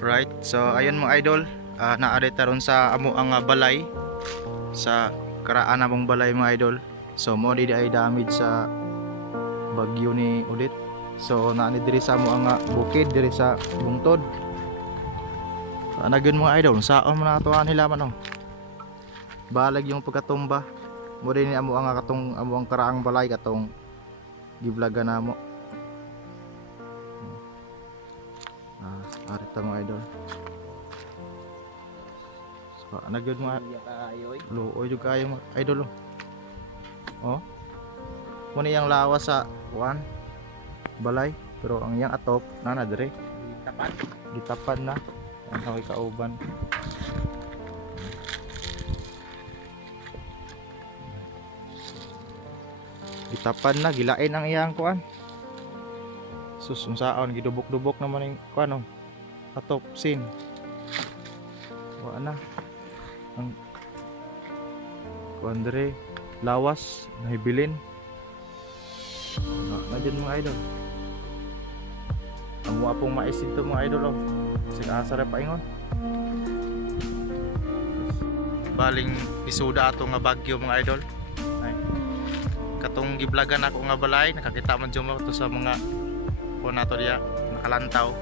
Right, so ayun mga idol, naari taron sa amo ang balay sa karaan namong balay mga idol. So mo di ay damage sa bagyo ni ulit. So naani diri sa amo ang bukid diri sa bungtod. Nagyon mga idol, saon mo na ato nila man oh. Balag yung pagkatumba. Mo din amo ang katong amo ang karaang balay katong giblaga namo. Arita mga idol. So, nagyod mga luoy jud kayo mga idol oh. Oh. Muna yang lawas sa kuan balay pero ang yang atop na dire. Gitapan na. Ang haway kauban. Gitapan na, gilain ang iyang kuan. Sus, unsaon gidubok-dubok naman yung kuan oh. Atop sin. Wa na. Ang kuan dire lawas nahibilin. Na dyan mga idol. Ang mga pong maisin to mga idol oh. Sinasara pa ingon. Baling isuda ato nga bagyo mga idol. Ay. Katong giblagan ako nga balay, nakakita man jud mo to sa mga kuan nato diya nakalantaw.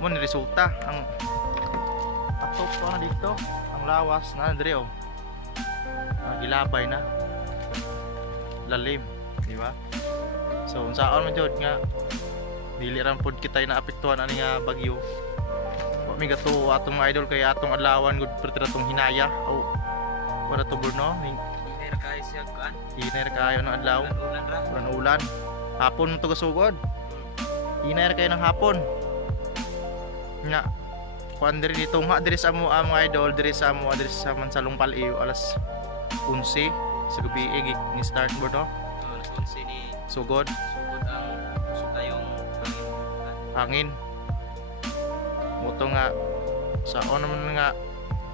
Mo ni resulta ang atop pa dito, ang lawas na dire oh. Gilabay na. Lalim, di ba? So unsaon man jud nga dili ra pod kita naapektuhan ani nga bagyo. Wa mi gato atong mga idol kay atong adlawan gud pertira tong hinaya. Oh. Para to burno ning iner kayo siya kan. Iner kayo ng adlaw. Ulan. Hapon to gasugod. Iner kayo ng hapon. Nga kuan diri dito nga diri sa amo mga idol diri sa amo diri sa Mansalong Paliw alas 11 sa gabi ni start board no. Alas 11 ni sugod ang suka yung hangin. Moto nga sa ono man nga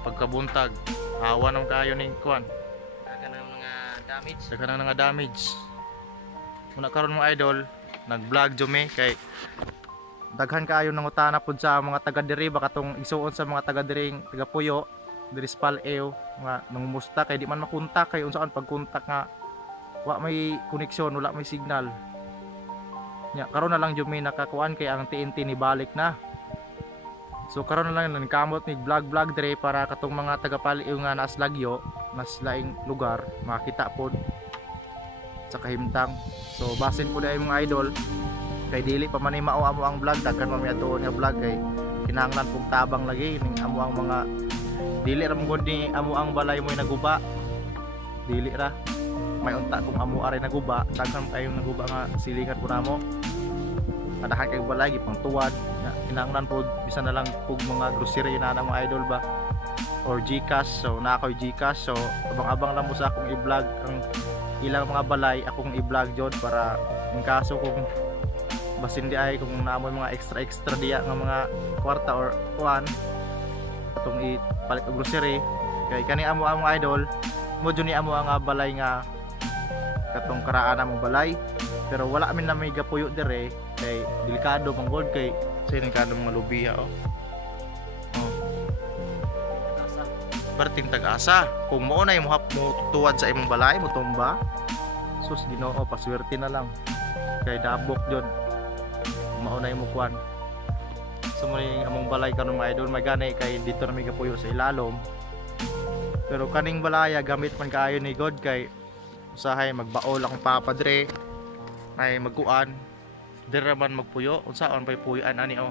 pagkabuntag awa naman kayo ning kuan. Dagan na mga damage. Muna karon mga idol, nag-vlog jome kay daghan kaayo nang utana pud sa mga taga diri ba katong isuon sa mga taga diring taga Puyo, diri sa Pal-ew nga nangumusta kay di man makontak kay unsaon pagkontak nga wa may koneksyon, wala may signal. Nya karon na lang jome nakakuan kay ang TNT ni balik na. So karon na lang nagkamot ni vlog dire para katong mga taga Pal-ew nga naas lagyo, nas laing lugar makita pod sa kahimtang. So basin po dai mga idol kay dili pa man ni mao amo ang vlog daghan man mi atuon nga vlog kay kinahanglan pug tabang lagi ning amo ang mga dili ra mo ni amo ang balay mo naguba. Dili ra may unta kung amo are naguba daghan kayong naguba nga silingan po namo. Adahan kay balay gipang tuwad kinahanglan pod bisan na lang pug mga grocery na mga idol ba or GCash. So na ako'y GCash so abang-abang lang mo sa akong i-vlog ang ilang mga balay akong i-vlog jud para in kaso kung basin di ay kung naamoy mga extra diya nga mga kwarta or kuan atong ipalit og grocery kay kani amo ang idol mo jud ni amo ang balay nga katong karaan among balay pero wala min na may gapuyo dire kay delikado manggod kay sa delikado mga lubiya oh. Perting tag-asa kung mo na mo tuwad sa imong balay mo tumba sus Ginoo paswerte na lang kay dabok jud mauna yung mukuan. So mo yung among balay karon mga idol magani kay dito na may gapuyo sa ilalom. Pero kaning balaya gamit man kaayo ni God kay usahay magbaol akong papadre ay magkuan dire man magpuyo unsaon pay puyan ani oh.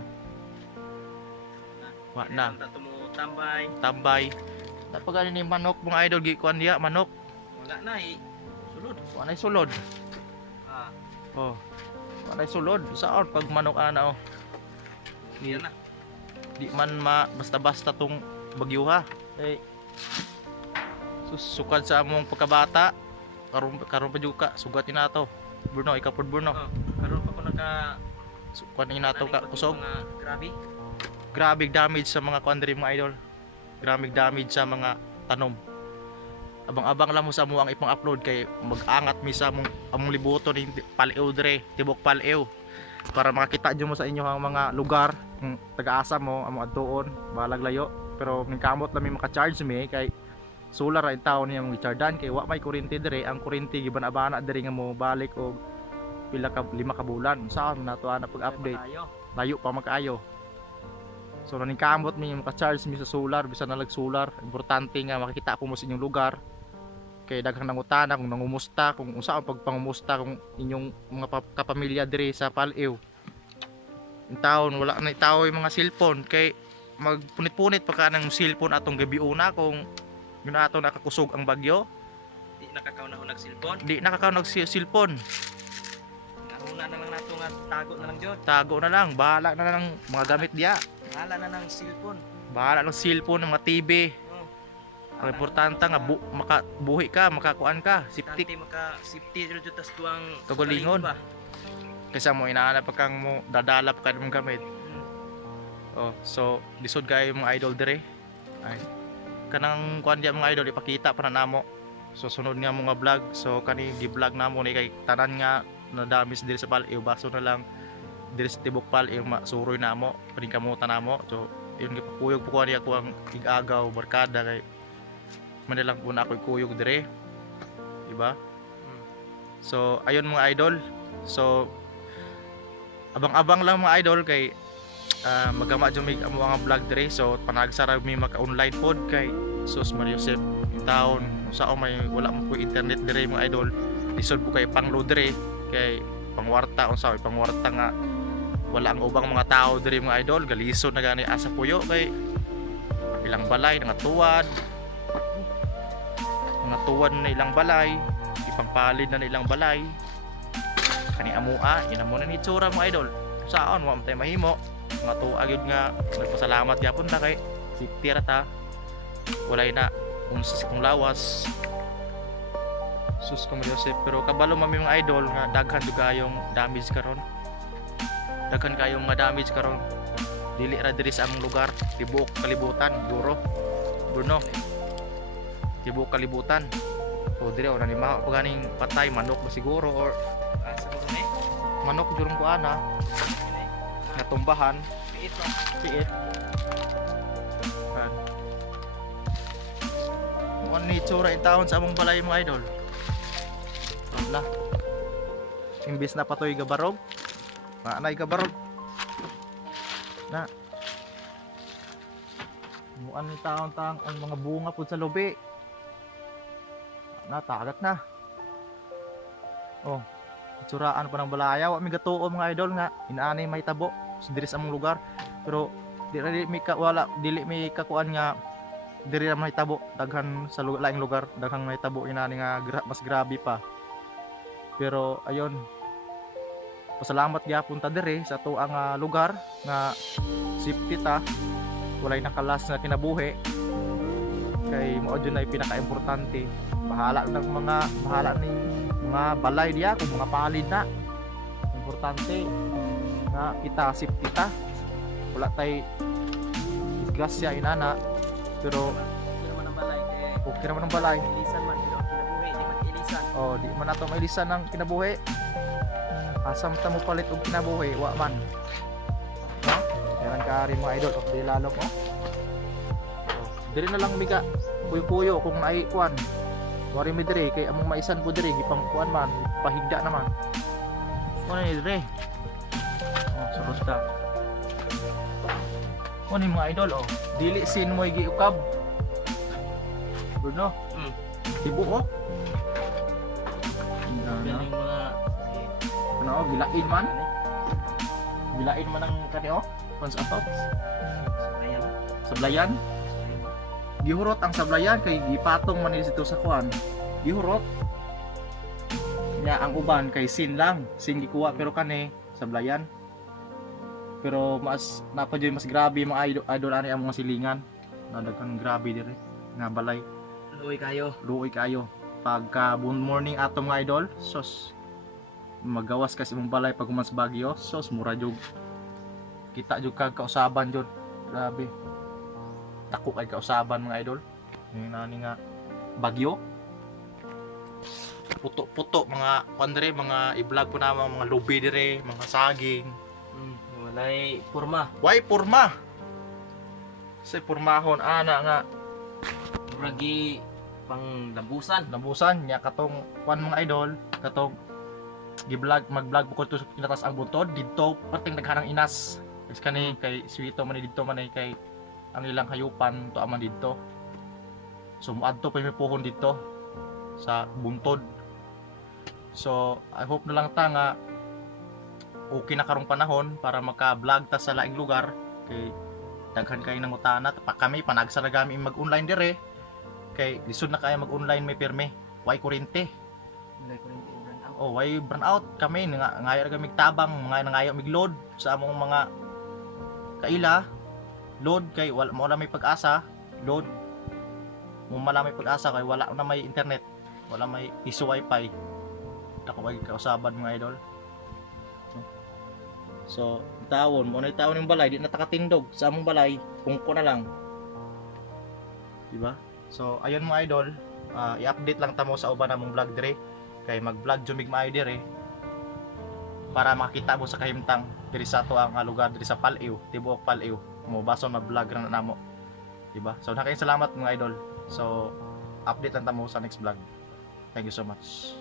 Wa na tambay. Dapat ni manok mga idol gikuan diya manok. Wala na sulod. Wa na sulod. Oh. Wala sulod saon pag manok ana oh. Di man basta-basta tong bagyuha. Eh sukad sa among pagkabata karon pa juga sugat ni nato. Burno ikaw pod burno. Karon pa ko naka sukat ni nato ka kusog. Grabe damage sa mga kuan diri mga idol. Grabe damage sa mga tanom. Abang-abang lang mo sa mo ang ipang upload kay mag-angat mi sa among libuto ni Pal-ew dire, tibok Pal-ew para makita jud mo sa inyo ang mga lugar taga-asa mo amo adtuon balag layo, pero ning kamot lang mi maka-charge mi kay solar ra in taon niya mong i-chargean kay wa may kuryente dire. Ang kuryente giban-abana dire nga mo balik og pila ka 5 ka bulan saan nato ana pag-update, layo pa makaayo. So ning kamot mi maka-charge mi sa solar bisan nalag solar, importante nga makikita po mo sa inyong lugar. Kay daghang nangutana kung nangumusta, kung unsa ang pagpangumusta kung inyong mga kapamilya dire sa Pal-ew. In taon wala na itaw yung mga cellphone kay magpunit-punit pa ka ng cellphone atong gabi una kung yun ato nakakusog ang bagyo. Di nakakaw na nag-cellphone. Di nakakaw nag-cellphone. Nauna na lang nato nga tago na lang jud. Tago na lang, bahala na lang mga gamit diya. Bahala na ng cellphone. Bahala ng cellphone, ng mga TV. Ang importante nga makabuhi ka, makakuan ka, safety. Tanti maka-safety jud tas tuang Kagalingon. Kaysa mo inaanap pa kang mo dadalap ka ng gamit. Oh, so lisod kayo mga idol dire. Ay. Kanang kuan diya mga idol ipakita para namo. So sunod nga mga vlog. So kani gi-vlog namo ni kay tanan nga nadamis dire sa Pal-ew, baso na lang dire sa tibok Pal-ew masuroy namo, pring kamutan namo. So yun gipuyog po ko niya ko ang igagaw barkada kay manilang una ako kuyog dire. Diba? So ayun mga idol. So abang-abang lang mga idol kay magama dyan may amo nga vlog dire. So panagsara may maka-online pod kay sus Mariosep yung taon sao may wala mo po internet dire mga idol. Lisod po kay pang-load dire kay pangwarta unsa may pangwarta nga wala ang ubang mga tao dire mga idol. Galisod na gani asa puyo kay ilang balay nga tuwad. Mga tuwad na ilang balay, ipangpalid na ilang balay. Kani amua, inamo na ni tsura mga idol. Saon mo amtay mahimo. Mga tuwa gyud nga nagpasalamat gyapon ta kay safety ra ta. Walay na unsa kong lawas. Sus ko Mariosep, pero kabalo mami mga idol nga daghan jud kayong damage karon. Daghan kayong mga damage karon. Dili ra diri sa among lugar, tibuok kalibutan, Bruno. Tibuok kalibutan. O dire ora ni mao paganing patay manok ba siguro or Sa ko ni. manok jurong ko ana nga tumbahan, Piit pa. piit. Ano ni tsura in taon sa among balay mga idol. Wala. Imbis na patoy gabarog. Maanay gabarog. Na. Muan ni taon tang ang mga bunga pud sa lubi. Natagat na. Oh, itsuraan pa ng balaya. Wa mi gatuo mga idol nga inaanay may tabo sa diri sa among lugar. Pero dili mi mi kakuan nga diri ra may tabo daghan sa laing lugar daghang may tabo inani nga mas grabe pa. Pero ayon. Pasalamat gyapon ta diri sa tuang lugar nga safety ta. Walay nakalas na kinabuhi. Kay mao jud ay pinaka-importante. Bahala ng bahala ni mga balay diya kung mga palid na. Importante nga kita safety ta. Wala tay disgrasya inana. Pero Okay naman ang balay kay okay naman ang balay. ilisan man pero kinabuhi di man ilisan. Oh, di man ato mailisan ng kinabuhi. Asam ta mo palit og kinabuhi, wa man. No? Yan ka rin mga idol of the lalo mo. Diri na lang miga puyo-puyo kung naikuan. Wari mi dire kay among maisan po dire gipang kuan man, pahigda naman. Ano ni dire? Oh, suros ta. Ano ni mga idol oh, dili sin mo giukab. Bruno. Tibo oh. Galing mga Ano oh, bilain man. Bilain man ang kani oh. Kung sa ato. ayan. Sablayan. Gihurot ang sablayan kay gipatong man nila sa kuan. Gihurot. Nya ang uban kay sin lang, sin gikuha pero kani sablayan. Pero mas napadyo mas grabe mga idol ani ang mga silingan. Nadaghan grabe dire nga balay. Luoy kayo. Luoy kayo. Pagka morning ato mga idol, sos magawas kasi mong balay pag umans bagyo, sos mura jud. Kita jud kag kausaban jud. Grabe. Dako kay kausaban mga idol. Yung nani nga bagyo. Puto-puto mga kondre, mga i-vlog ko na mga lubi dire, mga saging. Wala Walay porma. Why purma? Say purmahon ana nga Muragi pang lambusan. nabusan nya katong kuan mga idol, katong gi-vlog mag-vlog bukod to pinatas ang buntod didto perting naghanang inas. Is kani kay Suito man ni didto man ay kay ang ilang hayupan to aman didto. So moadto pa mi puhon didto sa buntod. So I hope na lang ta nga okay na karong panahon para maka-vlog ta sa laing lugar kay daghan kay nang utana pa kami panagsa na gami mag-online dire kay lisod na kaya mag-online may pirme way kuryente. Walay ko rin brand out. Oh, way burnout kami nga ngayo ra kami tabang mga nangayo mig load sa among mga kaila load kay wala mo na may pag-asa load mo mala may pag-asa kay wala na may internet wala may piso wifi ako ay kausaban mga idol. So tawon mo na tawon yung balay di na takatindog sa among balay kungko na lang di ba? So ayun mga idol, i-update lang tamo sa uban namong vlog dire kay mag-vlog jumig maayo dire para makita mo sa kahimtang diri sa ato ang lugar diri sa Paliw, tibuok Paliw. Mo bason mag-vlog ra na namo. Di ba? So nakay salamat mga idol. So update lang tamo sa next vlog. Thank you so much.